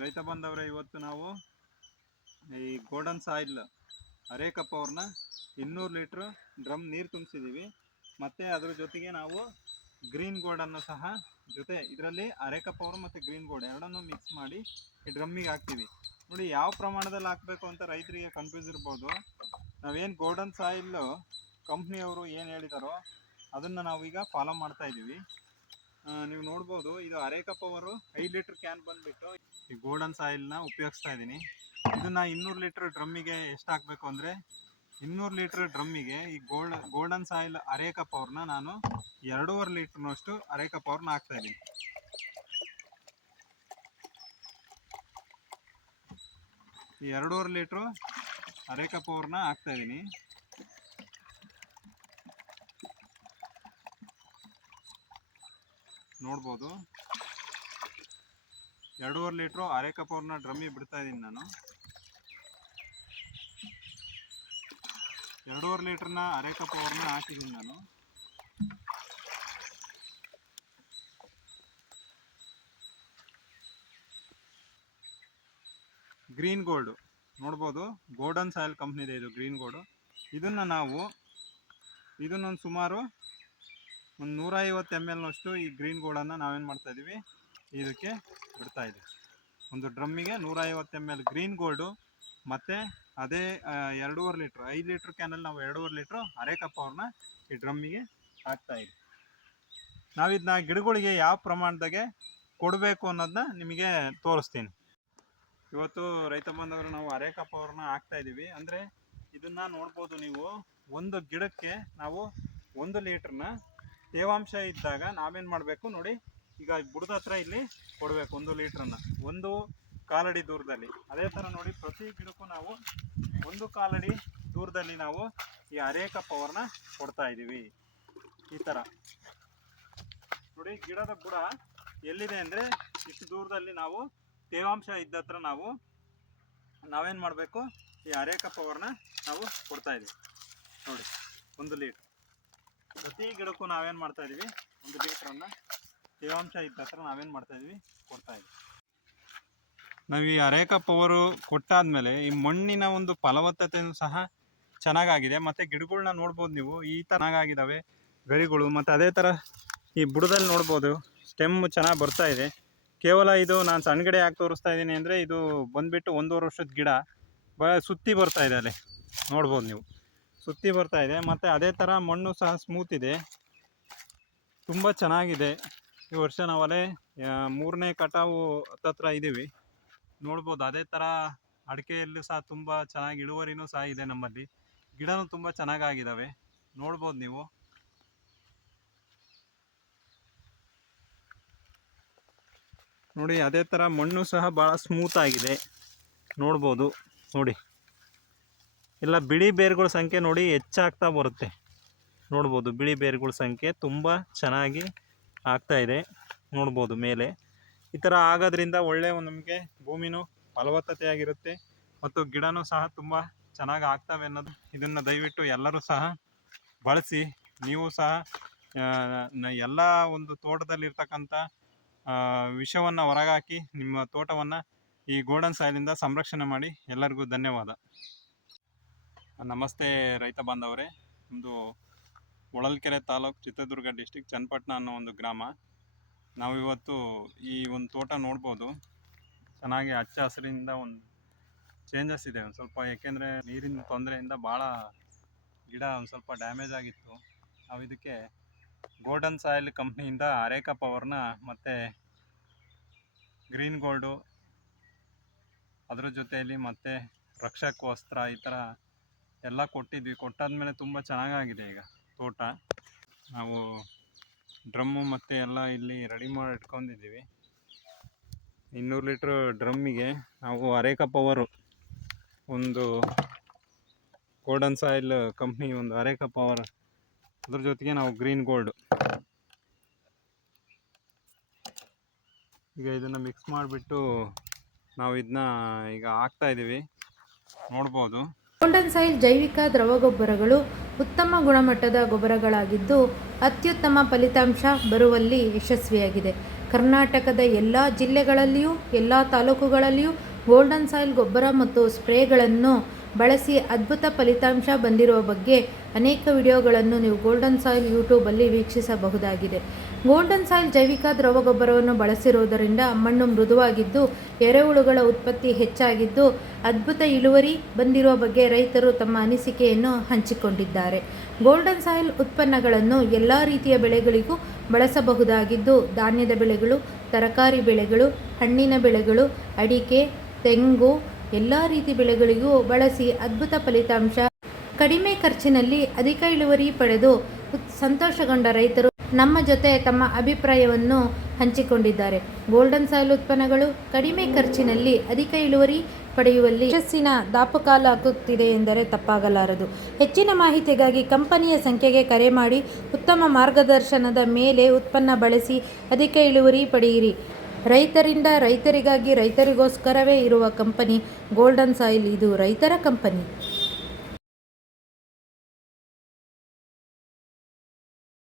ರೈತ ಬಂದವರೇ, ಇವತ್ತು ನಾವು ಈ ಗೋಲ್ಡನ್ ಸಾಯಿಲ್ ಅರೇಕಪ್ಪ ಅವ್ರನ್ನ ಇನ್ನೂರು ಲೀಟ್ರ್ ಡ್ರಮ್ ನೀರು ತುಂಬಿಸಿದ್ದೀವಿ ಮತ್ತು ಅದ್ರ ಜೊತೆಗೆ ನಾವು ಗ್ರೀನ್ ಗೋಲ್ಡನ್ನು ಸಹ ಜೊತೆ ಇದರಲ್ಲಿ ಅರೇಕಪ್ಪ ಅವರು ಮತ್ತು ಗ್ರೀನ್ ಗೋಲ್ಡ್ ಎರಡನ್ನೂ ಮಿಕ್ಸ್ ಮಾಡಿ ಈ ಡ್ರಮ್ಮಿಗೆ ಹಾಕ್ತೀವಿ. ನೋಡಿ ಯಾವ ಪ್ರಮಾಣದಲ್ಲಿ ಹಾಕಬೇಕು ಅಂತ ರೈತರಿಗೆ ಕನ್ಫ್ಯೂಸ್ ಇರ್ಬೋದು. ನಾವೇನು ಗೋಲ್ಡನ್ ಸಾಯಿಲ್ ಕಂಪ್ನಿಯವರು ಏನು ಹೇಳಿದಾರೋ ಅದನ್ನು ನಾವೀಗ ಫಾಲೋ ಮಾಡ್ತಾ ಇದ್ದೀವಿ ನೀವು ನೋಡ್ಬೋದು, ಇದು ಅರೇಕಪ್ಪ ಅವರು ಐದು ಲೀಟ್ರ್ ಕ್ಯಾನ್ ಬಂದ್ಬಿಟ್ಟು ಈ ಗೋಲ್ಡನ್ ಸಾಯಿಲ್ನ ಉಪಯೋಗಿಸ್ತಾ ಇದ್ದೀನಿ. ಇದನ್ನ ಇನ್ನೂರು ಲೀಟ್ರ್ ಡ್ರಮ್ಮಿಗೆ ಎಷ್ಟು ಹಾಕಬೇಕು ಅಂದರೆ ಇನ್ನೂರು ಲೀಟ್ರ್ ಡ್ರಮ್ಮಿಗೆ ಈ ಗೋಲ್ಡ್ ಗೋಲ್ಡನ್ ಸಾಯಿಲ್ ಅರೇಕ ಅವ್ರನ್ನ ನಾನು ಎರಡೂವರೆ ಲೀಟ್ರ್ನಷ್ಟು ಅರೇಕ ಅವ್ರನ್ನ ಹಾಕ್ತಾ ಇದ್ದೀನಿ. ಈ ಎರಡೂವರೆ ಲೀಟ್ರು ಅರೇಕ ಅವ್ರನ್ನ ಹಾಕ್ತಾ ನೋಡ್ಬೋದು. ಎರಡೂವರೆ ಲೀಟ್ರು ಅರೆ ಅವ್ರನ್ನ ಡ್ರಮ್ಮಿ ಬಿಡ್ತಾ ಇದ್ದೀನಿ ನಾನು. ಎರಡೂವರೆ ಲೀಟ್ರನ್ನ ಅರೇಕಪ್ಪ ಅವ್ರನ್ನ ಹಾಕಿದ್ದೀನಿ ನಾನು. Green gold. ನೋಡ್ಬೋದು, ಗೋಲ್ಡನ್ ಸಾಯಿಲ್ ಕಂಪ್ನಿದೆ ಇದು ಗ್ರೀನ್ ಗೋಲ್ಡು. ಇದನ್ನು ನಾವು, ಇದನ್ನೊಂದು ಸುಮಾರು ಒಂದು ನೂರ ಐವತ್ತು ಎಂ ಎಲ್ನಷ್ಟು ಈ ಗ್ರೀನ್ ಗೋಡನ್ನು ನಾವೇನು ಮಾಡ್ತಾ ಇದ್ದೀವಿ ಇದಕ್ಕೆ ಬಿಡ್ತಾ ಇದ್ದೀವಿ ಒಂದು ಡ್ರಮ್ಮಿಗೆ ನೂರ ಐವತ್ತು ಎಂ ಎಲ್ ಗ್ರೀನ್ ಗೋಲ್ಡು ಮತ್ತು ಅದೇ ಎರಡೂವರೆ ಲೀಟ್ರ್, ಐದು ಲೀಟ್ರ್ ಕ್ಯಾನಲ್ಲಿ ನಾವು ಎರಡೂವರೆ ಲೀಟ್ರು ಕಪ್ ಅವ್ರನ್ನ ಈ ಡ್ರಮ್ಮಿಗೆ ಹಾಕ್ತಾ ನಾವು ಇದನ್ನ ಗಿಡಗಳಿಗೆ ಯಾವ ಪ್ರಮಾಣದಾಗೆ ಕೊಡಬೇಕು ಅನ್ನೋದನ್ನ ನಿಮಗೆ ತೋರಿಸ್ತೀನಿ. ಇವತ್ತು ರೈತ ಬಂದವರು ನಾವು ಅರೆ ಕಪ್ ಅವ್ರನ್ನ ಹಾಕ್ತಾ ಇದ್ದೀವಿ ಅಂದರೆ ಇದನ್ನು ನೋಡ್ಬೋದು ನೀವು, ಒಂದು ಗಿಡಕ್ಕೆ ನಾವು ಒಂದು ಲೀಟ್ರನ್ನ ತೇವಾಂಶ ಇದ್ದಾಗ ನಾವೇನು ಮಾಡಬೇಕು ನೋಡಿ, ಈಗ ಬುಡದ ಹತ್ರ ಇಲ್ಲಿ ಕೊಡಬೇಕು ಒಂದು ಲೀಟ್ರನ್ನು, ಒಂದು ಕಾಲಡಿ ದೂರದಲ್ಲಿ. ಅದೇ ಥರ ನೋಡಿ, ಪ್ರತಿ ಗಿಡಕ್ಕೂ ನಾವು ಒಂದು ಕಾಲಡಿ ದೂರದಲ್ಲಿ ನಾವು ಈ ಅರೇಕ ಪವರ್ನ ಕೊಡ್ತಾ ಇದ್ದೀವಿ ಈ ಥರ ನೋಡಿ, ಗಿಡದ ಬುಡ ಎಲ್ಲಿದೆ ಅಂದರೆ ಇಷ್ಟು ದೂರದಲ್ಲಿ ನಾವು ತೇವಾಂಶ ಇದ್ದ ಹತ್ರ ನಾವು ನಾವೇನು ಮಾಡಬೇಕು, ಈ ಅರೇಕ ಪವರ್ನ ನಾವು ಕೊಡ್ತಾ ಇದ್ದೀವಿ ನೋಡಿ, ಒಂದು ಲೀಟ್ರ್. ಪ್ರತಿ ಗಿಡಕ್ಕೂ ನಾವೇನು ಮಾಡ್ತಾ ಇದೀವಿ? ಒಂದು ಲೀಟ್ರನ್ನು ತೇವಾಂಶ ಇದ್ದ ಹತ್ರ ನಾವೇನು ಮಾಡ್ತಾ ಇದೀವಿ? ಕೊಡ್ತಾ ಇದ್ವಿ. ನಾವು ಈ ಅರೇಕ ಅವರು ಕೊಟ್ಟಾದ್ಮೇಲೆ ಈ ಮಣ್ಣಿನ ಒಂದು ಫಲವತ್ತತೆಯೂ ಸಹ ಚೆನ್ನಾಗಾಗಿದೆ. ಮತ್ತು ಗಿಡಗಳನ್ನ ನೋಡ್ಬೋದು ನೀವು. ಈ ಚೆನ್ನಾಗಾಗಿದ್ದಾವೆ ಗರಿಗಳು. ಮತ್ತು ಅದೇ ಥರ ಈ ಬುಡದಲ್ಲಿ ನೋಡ್ಬೋದು ಸ್ಟೆಮ್ ಚೆನ್ನಾಗಿ ಬರ್ತಾ ಇದೆ. ಕೇವಲ ಇದು ನಾನು ಸಣ್ಣ ಗಿಡ ಯಾಕೆ ತೋರಿಸ್ತಾ ಇದ್ದೀನಿ ಅಂದರೆ ಇದು ಬಂದುಬಿಟ್ಟು ಒಂದೂವರೆ ವರ್ಷದ ಗಿಡ ಬ, ಸುತ್ತಿ ಬರ್ತಾ ಇದೆ ಅಲ್ಲಿ. ನೋಡ್ಬೋದು ನೀವು. ಸುತ್ತಿ ಬರ್ತಾ ಇದೆ. ಮತ್ತು ಅದೇ ಥರ ಮಣ್ಣು ಸಹ ಸ್ಮೂತ್ ಇದೆ. ತುಂಬ ಚೆನ್ನಾಗಿದೆ. ಈ ವರ್ಷ ನಾವಲ್ಲೇ ಮೂರನೇ ಕಟಾವು ಹತ್ತತ್ರ ಇದ್ದೀವಿ ನೋಡ್ಬೋದು, ಅದೇ ಥರ ಅಡಿಕೆಯಲ್ಲೂ ಸಹ ತುಂಬ ಚೆನ್ನಾಗಿ ಇಳುವರಿನೂ ಸಹ ಇದೆ ನಮ್ಮಲ್ಲಿ. ಗಿಡನೂ ತುಂಬ ಚೆನ್ನಾಗಾಗಿದ್ದಾವೆ ನೋಡ್ಬೋದು ನೀವು. ನೋಡಿ, ಅದೇ ಥರ ಮಣ್ಣು ಸಹ ಭಾಳ ಸ್ಮೂತ್ ಆಗಿದೆ. ನೋಡ್ಬೋದು, ನೋಡಿ. ಎಲ್ಲ ಬಿಳಿ ಬೇರುಗಳ ಸಂಖ್ಯೆ ನೋಡಿ ಹೆಚ್ಚಾಗ್ತಾ ಬರುತ್ತೆ. ನೋಡ್ಬೋದು, ಬಿಳಿ ಬೇರುಗಳ ಸಂಖ್ಯೆ ತುಂಬ ಚೆನ್ನಾಗಿ ಆಗ್ತಾ ಇದೆ. ನೋಡ್ಬೋದು ಮೇಲೆ. ಈ ಥರ ಆಗೋದ್ರಿಂದ ಒಳ್ಳೆಯ ನಮಗೆ ಭೂಮಿನೂ ಫಲವತ್ತತೆಯಾಗಿರುತ್ತೆ ಮತ್ತು ಗಿಡನೂ ಸಹ ತುಂಬ ಚೆನ್ನಾಗಿ ಆಗ್ತವೆ ಅನ್ನೋದು ಇದನ್ನು ದಯವಿಟ್ಟು ಎಲ್ಲರೂ ಸಹ ಬಳಸಿ. ನೀವು ಸಹ ಎಲ್ಲ ಒಂದು ತೋಟದಲ್ಲಿರ್ತಕ್ಕಂಥ ವಿಷವನ್ನು ಹೊರಗಾಕಿ ನಿಮ್ಮ ತೋಟವನ್ನು ಈ ಗೋಲ್ಡನ್ ಸಾಯಿಲಿಂದ ಸಂರಕ್ಷಣೆ ಮಾಡಿ ಎಲ್ಲರಿಗೂ ಧನ್ಯವಾದ. ನಮಸ್ತೆ ರೈತ ಬಾಂಧವರೇ. ನಮ್ಮದು ಹೊಳಲ್ಕೆರೆ ತಾಲೂಕು ಚಿತ್ರದುರ್ಗ ಡಿಸ್ಟಿಕ್ ಚನ್ನಪಟ್ಟಣ ಅನ್ನೋ ಒಂದು ಗ್ರಾಮ. ನಾವಿವತ್ತು ಈ ಒಂದು ತೋಟ ನೋಡ್ಬೋದು. ಚೆನ್ನಾಗಿ ಹಚ್ಚ ಹಸಿರಿಂದ ಒಂದು ಚೇಂಜಸ್ ಇದೆ. ಒಂದು ಸ್ವಲ್ಪ ಏಕೆಂದರೆ ನೀರಿನ ತೊಂದರೆಯಿಂದ ಭಾಳ ಗಿಡ ಒಂದು ಸ್ವಲ್ಪ ಡ್ಯಾಮೇಜ್ ಆಗಿತ್ತು. ನಾವು ಇದಕ್ಕೆ ಗೋಲ್ಡನ್ ಸಾಯಿಲ್ ಕಂಪ್ನಿಯಿಂದ ಅರೇಕ ಪವರ್ನ ಮತ್ತು ಗ್ರೀನ್ ಗೋಲ್ಡು ಅದರ ಜೊತೆಯಲ್ಲಿ ಮತ್ತು ರಕ್ಷಕ್ ವಸ್ತ್ರ ಈ ಥರ ಎಲ್ಲ ಕೊಟ್ಟಿದ್ವಿ. ಕೊಟ್ಟಾದ್ಮೇಲೆ ತುಂಬ ಚೆನ್ನಾಗಾಗಿದೆ ಈಗ ತೋಟ. ನಾವು ಡ್ರಮ್ಮು ಮತ್ತು ಎಲ್ಲ ಇಲ್ಲಿ ರೆಡಿ ಮಾಡಿ ಇಟ್ಕೊಂಡಿದ್ದೀವಿ. ಇನ್ನೂರು ಲೀಟ್ರ್ ಡ್ರಮ್ಮಿಗೆ ನಾವು ಅರೇಕ ಪವರು ಒಂದು ಗೋಲ್ಡನ್ ಸಾಯಿಲ್ ಕಂಪ್ನಿ ಒಂದು ಅರೇಕ ಪವರ್ ಅದ್ರ ಜೊತೆಗೆ ನಾವು ಗ್ರೀನ್ ಗೋಲ್ಡ್ ಈಗ ಇದನ್ನು ಮಿಕ್ಸ್ ಮಾಡಿಬಿಟ್ಟು ನಾವು ಇದನ್ನ ಈಗ ಹಾಕ್ತಾ ಇದ್ದೀವಿ ನೋಡ್ಬೋದು. ಗೋಲ್ಡನ್ ಸಾಯಿಲ್ ಜೈವಿಕ ದ್ರವಗೊಬ್ಬರಗಳು ಉತ್ತಮ ಗುಣಮಟ್ಟದ ಗೊಬ್ಬರಗಳಾಗಿದ್ದು ಅತ್ಯುತ್ತಮ ಫಲಿತಾಂಶ ಬರುವಲ್ಲಿ ಯಶಸ್ವಿಯಾಗಿದೆ. ಕರ್ನಾಟಕದ ಎಲ್ಲ ಜಿಲ್ಲೆಗಳಲ್ಲಿಯೂ, ಎಲ್ಲ ತಾಲೂಕುಗಳಲ್ಲಿಯೂ ಗೋಲ್ಡನ್ ಸಾಯಿಲ್ ಗೊಬ್ಬರ ಮತ್ತು ಸ್ಪ್ರೇಗಳನ್ನು ಬಳಸಿ ಅದ್ಭುತ ಫಲಿತಾಂಶ ಬಂದಿರುವ ಬಗ್ಗೆ ಅನೇಕ ವಿಡಿಯೋಗಳನ್ನು ನೀವು ಗೋಲ್ಡನ್ ಸಾಯಿಲ್ ಯೂಟ್ಯೂಬಲ್ಲಿ ವೀಕ್ಷಿಸಬಹುದಾಗಿದೆ. ಗೋಲ್ಡನ್ ಸಾಯಿಲ್ ಜೈವಿಕ ದ್ರವ ಗೊಬ್ಬರವನ್ನು ಬಳಸಿರುವುದರಿಂದ ಮಣ್ಣು ಮೃದುವಾಗಿದ್ದು, ಎರೆಹುಳುಗಳ ಉತ್ಪತ್ತಿ ಹೆಚ್ಚಾಗಿದ್ದು, ಅದ್ಭುತ ಇಳುವರಿ ಬಂದಿರುವ ಬಗ್ಗೆ ರೈತರು ತಮ್ಮ ಅನಿಸಿಕೆಯನ್ನು ಹಂಚಿಕೊಂಡಿದ್ದಾರೆ. ಗೋಲ್ಡನ್ ಸಾಯಿಲ್ ಉತ್ಪನ್ನಗಳನ್ನು ಎಲ್ಲ ರೀತಿಯ ಬೆಳೆಗಳಿಗೂ ಬಳಸಬಹುದಾಗಿದ್ದು, ಧಾನ್ಯದ ಬೆಳೆಗಳು, ತರಕಾರಿ ಬೆಳೆಗಳು, ಹಣ್ಣಿನ ಬೆಳೆಗಳು, ಅಡಿಕೆ, ತೆಂಗು, ಎಲ್ಲ ರೀತಿ ಬೆಳೆಗಳಿಗೂ ಬಳಸಿ ಅದ್ಭುತ ಫಲಿತಾಂಶ. ಕಡಿಮೆ ಖರ್ಚಿನಲ್ಲಿ ಅಧಿಕ ಇಳುವರಿ ಪಡೆದು ಸಂತೋಷಗೊಂಡ ರೈತರು ನಮ್ಮ ಜೊತೆ ತಮ್ಮ ಅಭಿಪ್ರಾಯವನ್ನು ಹಂಚಿಕೊಂಡಿದ್ದಾರೆ. ಗೋಲ್ಡನ್ ಸಾಯಿಲ್ ಉತ್ಪನ್ನಗಳು ಕಡಿಮೆ ಖರ್ಚಿನಲ್ಲಿ ಅಧಿಕ ಇಳುವರಿ ಪಡೆಯುವಲ್ಲಿ ಯಶಸ್ಸಿನ ದಾಪುಕಾಲ ಹಾಕುತ್ತಿದೆ ಎಂದರೆ ತಪ್ಪಾಗಲಾರದು. ಹೆಚ್ಚಿನ ಮಾಹಿತಿಗಾಗಿ ಕಂಪನಿಯ ಸಂಖ್ಯೆಗೆ ಕರೆ ಮಾಡಿ ಉತ್ತಮ ಮಾರ್ಗದರ್ಶನದ ಮೇಲೆ ಉತ್ಪನ್ನ ಬಳಸಿ ಅಧಿಕ ಇಳುವರಿ ಪಡೆಯಿರಿ. ರೈತರಿಂದ ರೈತರಿಗಾಗಿ ರೈತರಿಗೋಸ್ಕರವೇ ಇರುವ ಕಂಪನಿ ಗೋಲ್ಡನ್ ಸಾಯಿಲ್. ಇದು ರೈತರ ಕಂಪನಿ.